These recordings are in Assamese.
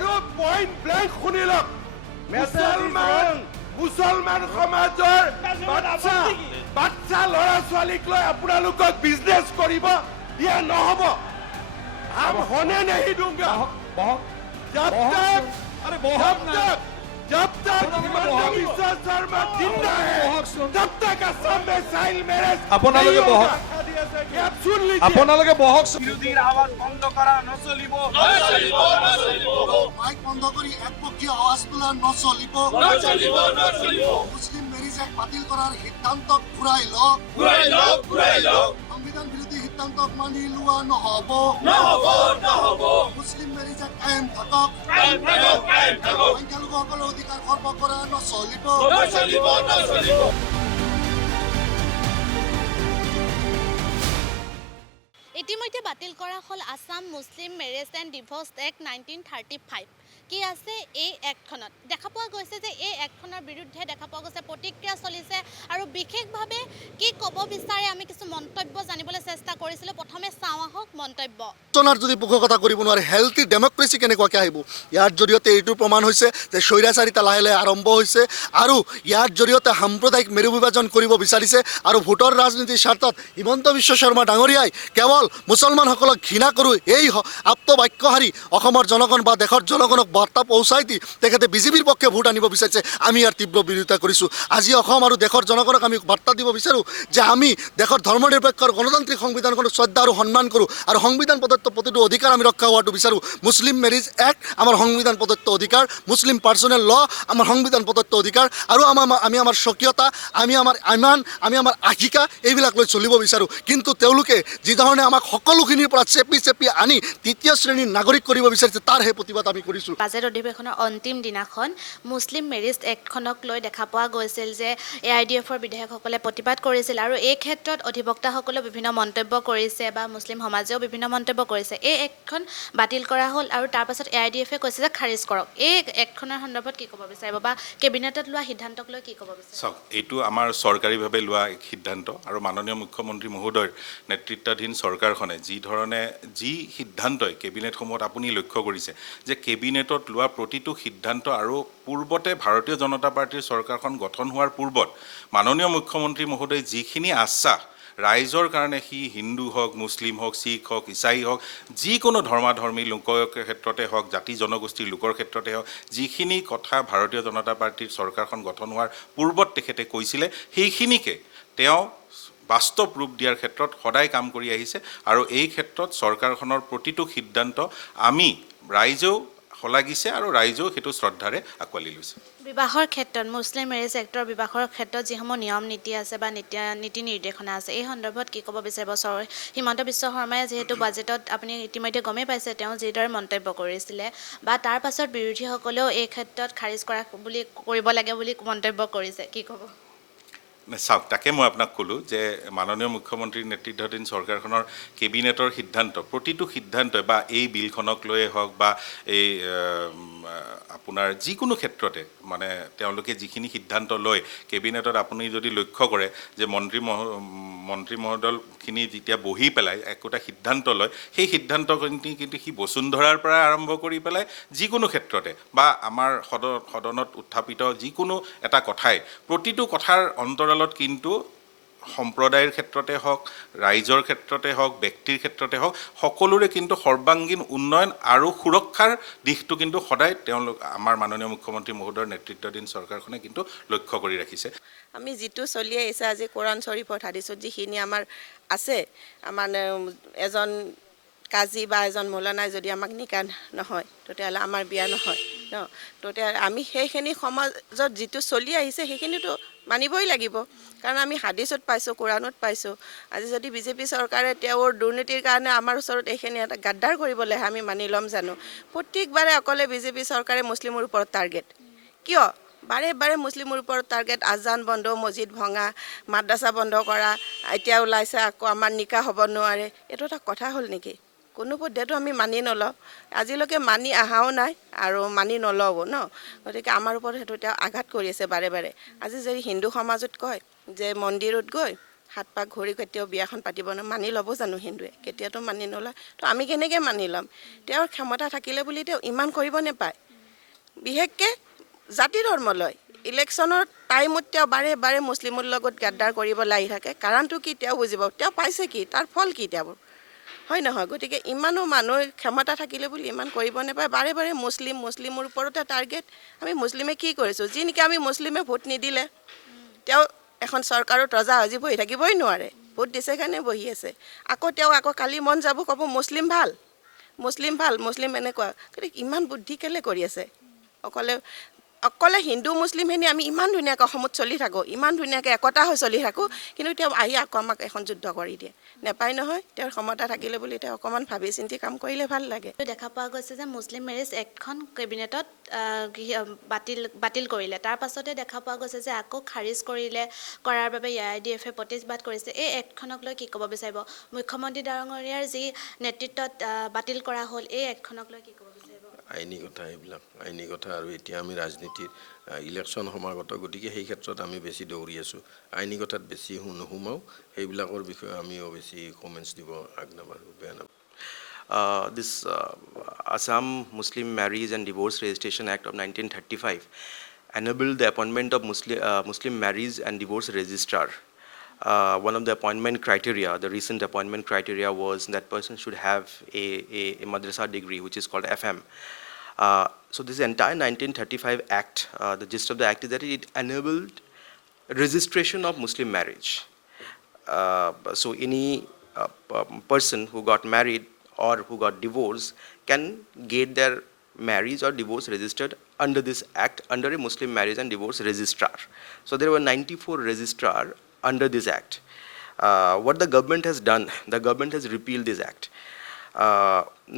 আৰু পইণ্ট ব্লেংক শুনি লওক মুছলমান সমাজৰ বাচ্চা ল'ৰা ছোৱালীক লৈ আপোনালোকক বিজনেছ কৰিব ইয়া নহ'ব हम होने नहीं दूंगा जब तक हिमंता बिस्वा शर्मा जिंदा है तब तक असम में साइल मैरिज আপোনালোকে বহক आप सुन लीजिए আপোনালোকে বহক বিৰোধীৰ আৱাজ বন্ধ কৰা নচলিব মাইক বন্ধ কৰি একপক্ষীয় আৱাজ তোলা নচলিব মুছলিম মেৰিজ এক্ট বাতিল কৰাৰ সিদ্ধান্তক ঘূৰাই লওক সংবিধান বিৰোধী সিদ্ধান্তক মানি লোৱা নহ'ব মুছলিম মেৰিজ এক্ট কায়েম থাকক সংখ্যালঘুসকলৰ অধিকাৰ খৰ্ব কৰা নচলিব ইতিমধ্যে বাতিল কৰা হ'ল আসাম মুছলিম মেৰেজ এণ্ড ডিভোৰ্চ এক্ট 1935 কি আছে এই এক্টখনত দেখা পোৱা গৈছে যে এই এক্টখনৰ বিৰুদ্ধে দেখা পোৱা গৈছে প্ৰতিক্ৰিয়া চলিছে আৰু বিশেষভাৱে কি ক'ব বিচাৰে আমি কিছু মন্তব্য জানিবলৈ চেষ্টা কৰিছিলোঁ প্ৰথমে চাওঁ আহক মন্তব্য চনাৰ যদি পোষকতা কৰিব নোৱাৰে হেল্থি ডেমক্ৰেচি কেনেকুৱাকৈ আহিব ইয়াৰ জৰিয়তে এইটো প্ৰমাণ হৈছে যে স্বৈৰাচাৰিতা লাহে লাহে আৰম্ভ হৈছে আৰু ইয়াৰ জৰিয়তে সাম্প্ৰদায়িক মেৰু বিভাজন কৰিব বিচাৰিছে আৰু ভোটৰ ৰাজনীতিৰ স্বাৰ্থত হিমন্ত বিশ্ব শৰ্মা ডাঙৰীয়াই কেৱল মুছলমানসকলক ঘৃণা কৰোঁ এই আপ্ত বাক্যহাৰী অসমৰ জনগণ বা দেশৰ জনগণক বাৰ্তা পৌঁছাই দি তেখেতে বিজেপিৰ পক্ষে ভোট আনিব বিচাৰিছে আমি ইয়াৰ তীব্ৰ বিৰোধিতা কৰিছোঁ আজি অসম আৰু দেশৰ জনগণক আমি বাৰ্তা দিব বিচাৰোঁ যে আমি দেশৰ ধৰ্মনিৰপেক্ষ আৰু গণতান্ত্ৰিক সংবিধানখনক শ্ৰদ্ধা আৰু সন্মান কৰোঁ আৰু সংবিধান প্ৰদত্ত প্ৰতিটো অধিকাৰ আমি ৰক্ষা হোৱাটো বিচাৰোঁ মুছলিম মেৰিজ এক্ট আমাৰ সংবিধান প্ৰদত্ত অধিকাৰ মুছলিম পাৰ্চনেল ল আমাৰ সংবিধান প্ৰদত্ত অধিকাৰ আৰু আমি আমাৰ স্বকীয়তা আমি আমাৰ ইমান আমি আমাৰ আশিকা এইবিলাক লৈ চলিব বিচাৰোঁ কিন্তু তেওঁলোকে যিধৰণে আমাক সকলোখিনিৰ পৰা চেপি আনি তৃতীয় শ্ৰেণীৰ নাগৰিক কৰিব বিচাৰিছে তাৰ সেই প্ৰতিবাদ আমি কৰিছোঁ বাজেট অধিৱেশনৰ অন্তিম দিনাখন মুছলিম মেৰিজ এক্টখনক লৈ দেখা পোৱা গৈছিল যে AIDFৰ বিধায়কসকলে প্ৰতিবাদ কৰিছিল আৰু এই ক্ষেত্ৰত অধিবক্তাসকলেও বিভিন্ন মন্তব্য কৰিছে বা মুছলিম সমাজেও বিভিন্ন মন্তব্য কৰিছে এই এক্টখন বাতিল কৰা হ'ল আৰু তাৰ পাছত AIDFে কৈছে যে খাৰিজ কৰক এই এক্টখনৰ সন্দৰ্ভত কি ক'ব বিচাৰিব বা কেবিনেটত লোৱা সিদ্ধান্তক লৈ কি ক'ব বিচাৰিব চাওক এইটো আমাৰ চৰকাৰীভাৱে লোৱা এক সিদ্ধান্ত আৰু মাননীয় মুখ্যমন্ত্ৰী মহোদয়ৰ নেতৃত্বাধীন চৰকাৰখনে যি সিদ্ধান্তই কেবিনেটসমূহত আপুনি লক্ষ্য কৰিছে যে কেবিনেটত লোৱা প্ৰতিটো সিদ্ধান্ত আৰু পূৰ্বতে ভাৰতীয় জনতা পাৰ্টীৰ চৰকাৰখন গঠন হোৱাৰ পূৰ্বত মাননীয় মুখ্যমন্ত্ৰী মহোদয় যিখিনি আশ্বাস ৰাইজৰ কাৰণে সি হিন্দু হওক মুছলিম হওক শিখ হওক ইছাই হওক যিকোনো ধৰ্মাধৰ্মী লোকৰ ক্ষেত্ৰতে হওক জাতি জনগোষ্ঠীৰ লোকৰ ক্ষেত্ৰতে হওক যিখিনি কথা ভাৰতীয় জনতা পাৰ্টীৰ চৰকাৰখন গঠন হোৱাৰ পূৰ্বত তেখেতে কৈছিলে সেইখিনিকে তেওঁ বাস্তৱ ৰূপ দিয়াৰ ক্ষেত্ৰত সদায় কাম কৰি আহিছে আৰু এই ক্ষেত্ৰত চৰকাৰখনৰ প্ৰতিটো সিদ্ধান্ত আমি ৰাইজেও শলাগিছে আৰু ৰাইজেও সেইটো শ্ৰদ্ধাৰে আঁকোৱালি লৈছে বিবাহৰ ক্ষেত্ৰত মুছলিম মেৰেজ এক্টৰ বিবাহৰ ক্ষেত্ৰত যিসমূহ নিয়ম নীতি আছে বা নীতি নিৰ্দেশনা আছে এই সন্দৰ্ভত কি ক'ব বিচাৰিব হিমন্ত বিশ্ব শৰ্মাই যিহেতু বাজেটত আপুনি ইতিমধ্যে গমেই পাইছে তেওঁ যিদৰে মন্তব্য কৰিছিলে বা তাৰ পাছত বিৰোধীসকলেও এই ক্ষেত্ৰত খাৰিজ কৰিব লাগে বুলি মন্তব্য কৰিছে কি ক'ব চাওক তাকে মই আপোনাক ক'লোঁ যে মাননীয় মুখ্যমন্ত্ৰীৰ নেতৃত্বাধীন চৰকাৰখনৰ কেবিনেটৰ সিদ্ধান্ত প্ৰতিটো সিদ্ধান্তই বা এই বিলখনক লৈয়ে হওক বা এই আপোনাৰ যিকোনো ক্ষেত্ৰতে মানে তেওঁলোকে যিখিনি সিদ্ধান্ত লয় কেবিনেটত আপুনি যদি লক্ষ্য কৰে যে মন্ত্ৰী মহোদয়খিনি যেতিয়া বহি পেলাই একোটা সিদ্ধান্ত লয় সেই সিদ্ধান্তখিনি কিন্তু সি বসুন্ধৰাৰ পৰা আৰম্ভ কৰি পেলাই যিকোনো ক্ষেত্ৰতে বা আমাৰ সদনত উত্থাপিত যিকোনো এটা কথাই প্ৰতিটো কথাৰ অন্তৰালত কিন্তু সম্প্ৰদায়ৰ ক্ষেত্ৰতে হওক ৰাইজৰ ক্ষেত্ৰতে হওক ব্যক্তিৰ ক্ষেত্ৰতে হওক সকলোৰে কিন্তু সৰ্বাংগীন উন্নয়ন আৰু সুৰক্ষাৰ দিশটো কিন্তু সদায় তেওঁলোক আমাৰ মাননীয় মুখ্যমন্ত্ৰী মহোদয়ৰ নেতৃত্বাধীন চৰকাৰখনে কিন্তু লক্ষ্য কৰি ৰাখিছে আমি যিটো চলি আহিছে আজি কোৰাণ শ্বৰীফত হাদিছত যিখিনি আমাৰ আছে মানে এজন কাজী বা এজন মৌলানাই যদি আমাক নিকাহ নহয় তেতিয়াহ'লে আমাৰ বিয়া নহয় ন তেতিয়া আমি সেইখিনি সমাজত যিটো চলি আহিছে সেইখিনিতো মানিবই লাগিব কাৰণ আমি হাদিছত পাইছোঁ কোৰাণত পাইছোঁ আজি যদি বিজেপি চৰকাৰে তেওঁৰ দুৰ্নীতিৰ কাৰণে আমাৰ ওচৰত এইখিনি এটা গাদ্দাৰ কৰিবলৈ আমি মানি ল'ম জানো প্ৰত্যেকবাৰে অকলে বিজেপি চৰকাৰে মুছলিমৰ ওপৰত টাৰ্গেট কিয় বাৰে মুছলিমৰ ওপৰত টাৰ্গেট আজান বন্ধ মছজিদ ভঙা মাদ্ৰাছা বন্ধ কৰা এতিয়া ওলাইছে আকৌ আমাৰ নিকাহ হ'ব নোৱাৰে এইটো এটা কথা হ'ল নেকি কোনো পদ্ধতিটো আমি মানি নলওঁ আজিলৈকে মানি অহাও নাই আৰু মানি নলওঁ ন গতিকে আমাৰ ওপৰত সেইটো এতিয়া আঘাত কৰি আছে বাৰে আজি যদি হিন্দু সমাজত কয় যে মন্দিৰত গৈ হাত পাক ঘূৰি কেতিয়াও বিয়াখন পাতিব নোৱাৰে, মানি ল'ব জানো হিন্দুৱে? কেতিয়াতো মানি নলয়। তো আমি কেনেকৈ মানি ল'ম? তেওঁৰ ক্ষমতা থাকিলে বুলি তেওঁ ইমান কৰিব নাপায়। বিশেষকৈ জাতি ধৰ্ম লয় ইলেকশ্যনৰ টাইমত তেওঁ বাৰে বাৰে মুছলিমৰ লগত গাদ্দাৰ কৰিব লাগি থাকে। কাৰণটো কি তেওঁ বুজিব? তেওঁ পাইছে কি? তাৰ ফল কি তেওঁৰ? হয় নহয়? গতিকে ইমানো মানুহৰ ক্ষমতা থাকিলে বুলি ইমান কৰিব নাপায়। বাৰে বাৰে মুছলিমৰ ওপৰতে টাৰ্গেট। আমি মুছলিমে কি কৰিছোঁ? যি নেকি আমি মুছলিমে ভোট নিদিলে তেওঁ এখন চৰকাৰত ৰজা সাজি বহি থাকিবই নোৱাৰে। ভোট দিছে কাৰণে বহি আছে। আকৌ কালি মন যাব ক'ব মুছলিম ভাল, মুছলিম এনেকুৱা। গতিকে ইমান বুদ্ধি কেলৈ কৰি আছে? অকলে হিন্দু মুছলিমখিনি আমি ইমান ধুনীয়াকৈ অসমত চলি থাকোঁ, ইমান ধুনীয়াকৈ একতা হৈ চলি থাকোঁ, কিন্তু তেওঁ আহি আকৌ আমাক এখন যুদ্ধ কৰি দিয়ে। নেপায় নহয়। তেওঁৰ ক্ষমতা থাকিলে বুলি তেওঁ অকণমান ভাবি চিন্তি কাম কৰিলে ভাল লাগে। দেখা পোৱা গৈছে যে মুছলিম মেৰেজ এক্টখন কেবিনেটত বাতিল কৰিলে। তাৰ পাছতে দেখা পোৱা গৈছে যে আকৌ খাৰিজ কৰাৰ বাবে AIDF-এ প্ৰতিবাদ কৰিছে। এই এক্টখনক লৈ কি ক'ব বিচাৰিব? মুখ্যমন্ত্ৰী ডাঙৰীয়াৰ যি নেতৃত্বত বাতিল কৰা হ'ল, এই এক্টখনক লৈ কি ক'ব বিচাৰিব? আইনী কথা এইবিলাক, আইনী কথা। আৰু এতিয়া আমি ৰাজনীতিৰ ইলেকশ্যন সমাগত, গতিকে সেই ক্ষেত্ৰত আমি বেছি দৌৰি আছোঁ। আইনী কথাত বেছি নোসোমাওঁ, সেইবিলাকৰ বিষয়ে আমিও বেছি কমেণ্টছ দিব নাবাঢ়োঁ, বেয়া নাপাওঁ। This Assam Muslim Marriage and Divorce Registration Act of 1935 enabled the appointment of Muslim marriage and divorce registrar. One of the appointment criteria, the recent appointment criteria, was that person should have a madrasa degree, which is called FM. So this entire 1935 Act, the gist of the Act is that it enabled registration of Muslim marriage. So any person who got married or who got divorced can get their marriage or divorce registered under this Act, under a Muslim marriage and divorce registrar. So there were 94 registrars under this Act. What the government has done, the government has repealed this Act.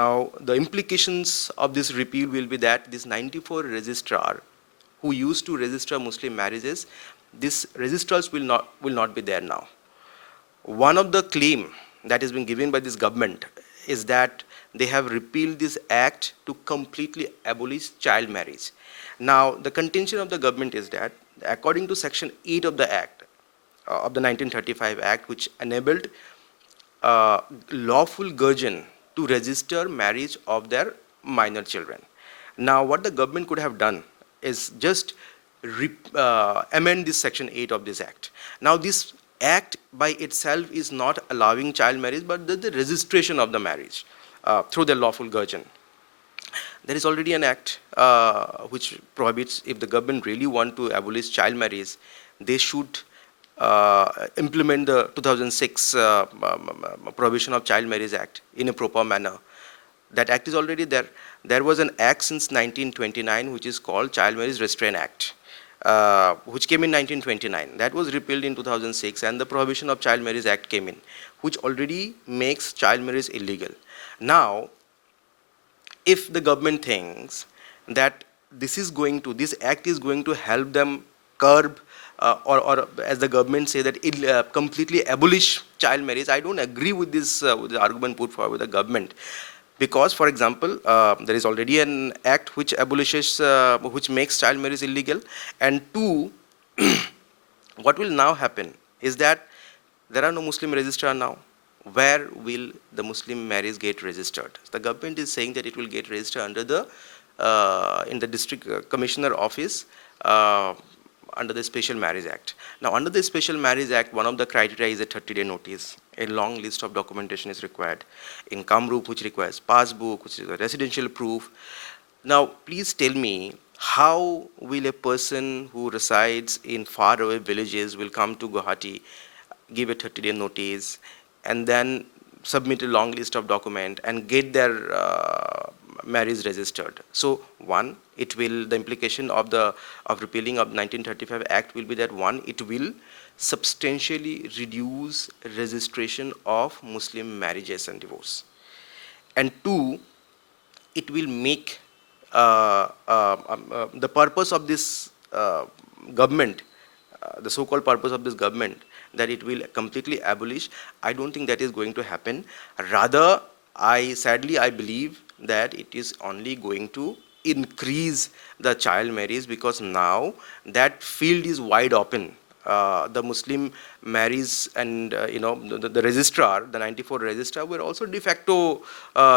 Now, the implications of this repeal will be that this 94 registrar who used to register Muslim marriages, these registrars will not be there now. One of the claim that is being given by this government is that they have repealed this act to completely abolish child marriage. Now, the contention of the government is that according to Section 8 of the Act, of the 1935 Act, which enabled lawful guardian to register marriage of their minor children. Now, what the government could have done is just amend this Section 8 of this Act. Now, this Act by itself is not allowing child marriage, but the registration of the marriage through the lawful guardian. There is already an Act which prohibits, if the government really want to abolish child marriage, they should implement the 2006 prohibition of Child Marriage Act in a proper manner. That act is already there. There was an act since 1929 which is called Child Marriage Restraint Act, which came in 1929. That was repealed in 2006, and the Prohibition of Child Marriage Act came in, which already makes child marriage illegal. Now, if the government thinks that this act is going to help them curb or as the government say that it completely abolish child marriage, I don't agree with this with the argument put forward by the government. Because, for example, there is already an act which abolishes, which makes child marriage illegal. And two, what will now happen is that there are no Muslim registrar now. Where will the Muslim marriage get registered? The government is saying that it will get registered under the in the district commissioner office under the Special Marriage Act. Now, under the Special Marriage Act, one of the criteria is a 30-day notice. A long list of documentation is required. Income proof, which requires passbook, which is a residential proof. Now, please tell me, how will a person who resides in faraway villages will come to Guwahati, give a 30-day notice, and then submit a long list of documents and get their marriage registered? So, one, the implication of repealing of 1935 Act will be that, one, it will substantially reduce registration of Muslim marriages and divorce. And two, it will make the purpose of this government, the so-called purpose of this government, that it will completely abolish. I don't think that is going to happen. Rather, sadly, I believe that it is only going to increase the child marriage, because now that field is wide open the Muslim marriage and the registrar, the 94 registrar were also de facto,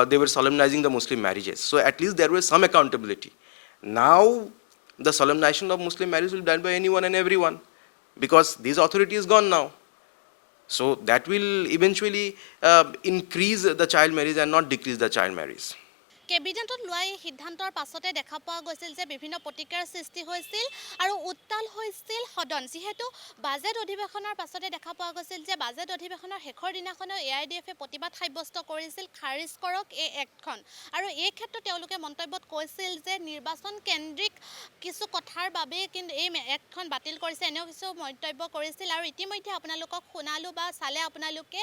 they were solemnizing the Muslim marriages. So at least there was some accountability. Now the solemnization of Muslim marriage will be done by anyone and everyone, because this authority is gone now. So that will eventually increase the child marriage and not decrease the child marriage. কেবিনেটত লোৱা এই সিদ্ধান্তৰ পাছতে দেখা পোৱা গৈছিল যে বিভিন্ন প্ৰতিক্ৰিয়াৰ সৃষ্টি হৈছিল আৰু উত্তাল হৈছিল সদন, যিহেতু বাজেট অধিৱেশনৰ পাছতে দেখা পোৱা গৈছিল যে বাজেট অধিৱেশনৰ শেষৰ দিনাখনো AIDF-এ প্ৰতিবাদ সাব্যস্ত কৰিছিল খাৰিজ কৰক এই এক্টখন। আৰু এই ক্ষেত্ৰত তেওঁলোকে মন্তব্যত কৈছিল যে নিৰ্বাচন কেন্দ্ৰিক কিছু কথাৰ বাবে কিন্তু এই এক্টখন বাতিল কৰিছে, এনেও কিছু মন্তব্য কৰিছিল। আৰু ইতিমধ্যে আপোনালোকক শুনালো বা চালে আপোনালোকে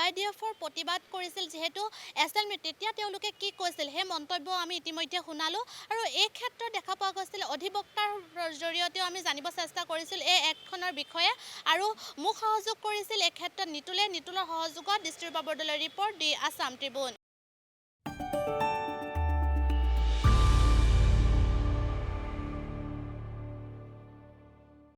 AIDF-ৰ প্ৰতিবাদ কৰিছিল যিহেতু এছেম্বলি, তেতিয়া তেওঁলোকে কি কৈছিল সেই মন্তব্য আমি ইতিমধ্যে শুনালো। আৰু এই ক্ষেত্ৰত দেখা পোৱা গৈছিল অধিবক্তাৰ জৰিয়তেও আমি জানিব চেষ্টা কৰিছিল এই এক্টখনৰ বিষয়ে, আৰু মোক সহযোগ কৰিছিল এই ক্ষেত্ৰত নিতুলৰ সহযোগত ডিষ্ট্ৰিক্ট বৰ্ডলৈ ৰিপৰ্ট দি আছাম ট্ৰিবিউন।